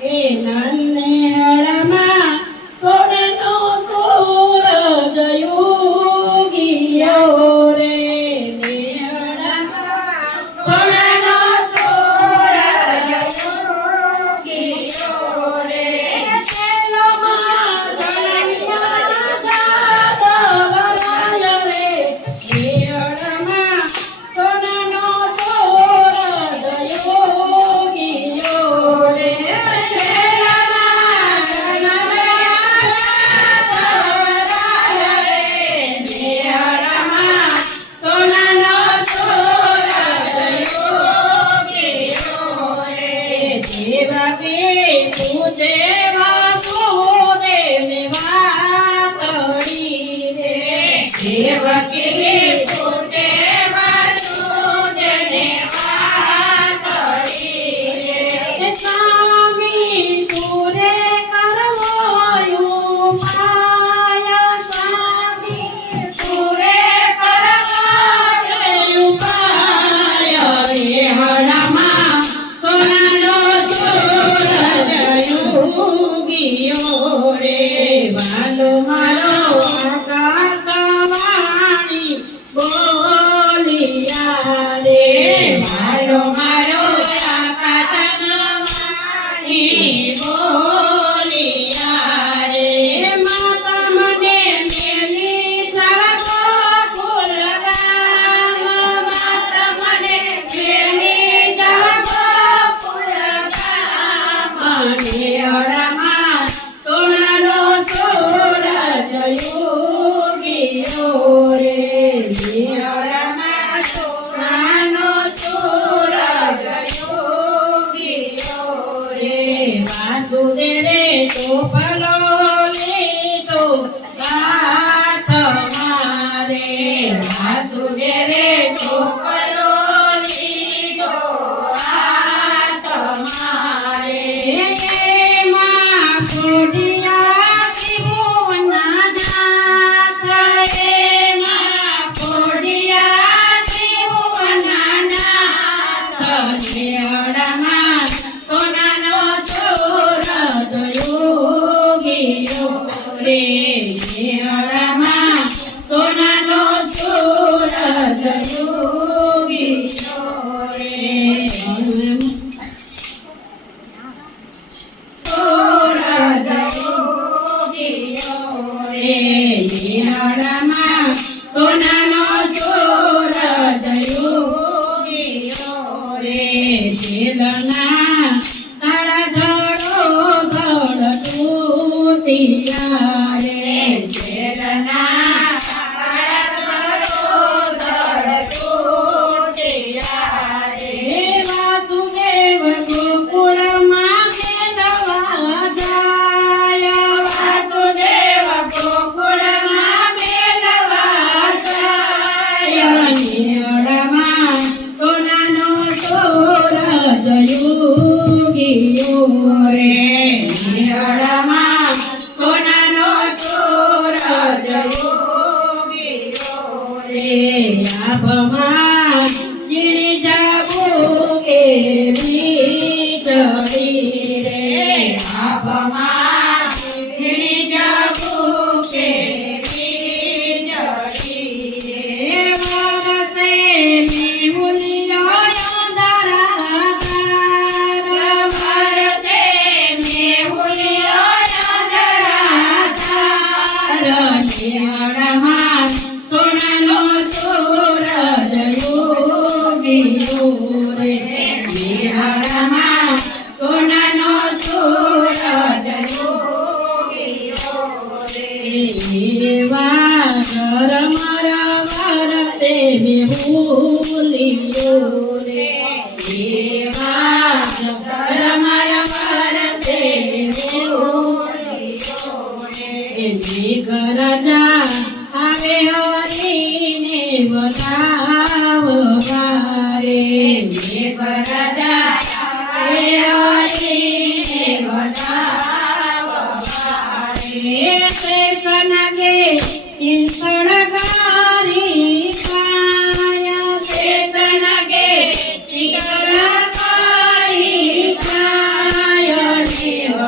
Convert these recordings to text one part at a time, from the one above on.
એ નાનેળમાં સોનાનો સૂરજ ઉગિયો રે નેળમાં સોનાનો સૂરજ ઉગિયો રે તેલોમાં સોનાની જાત વરાય રે નેળમાં સોનાનો સૂરજ ઉગિયો રે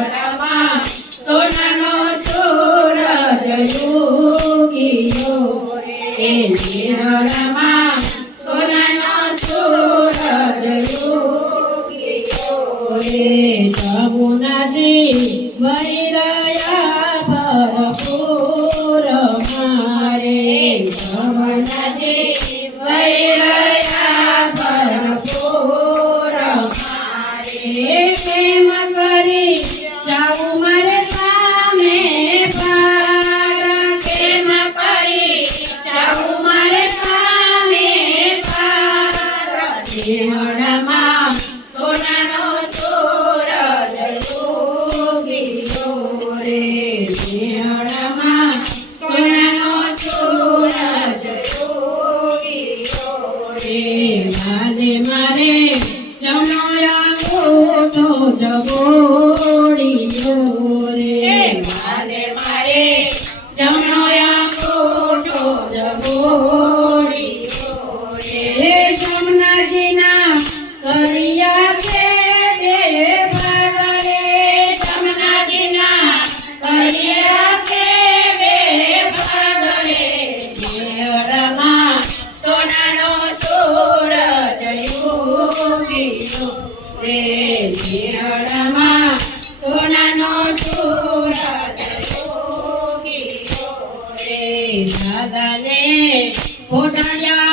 મેળામાં સોનાનો સૂરજ ઉગ્યો રે મેળામાં સોનાનો સૂરજ ઉગ્યો રે જમુનાજી વહી રહ્યા ભરપૂર મારે જમુનાજી વહી રહ્યા ભરપૂર મારે કેમ કરી જાઉં મારે સામે પાર કેમ કરી જાઉં મારે સામે પાર મેળામાં સોનાનો સૂરજ ઉગ્યો રે મેળામાં સોનાનો સૂરજ ઉગ્યો રે મારે મારે જમણો તો જગોડિયો રે મારે મારે જમણો તો જગોડિયો રે જમનાજીના કરિયા છે દેવ રે જમનાજીના કરિયા છે દેવ રે મેળામાં સોનાનો સૂરજ ઉગ્યો રે મેળામાં સોનાનો સૂરજ ઉગ્યો રે દાદાને પોતાયા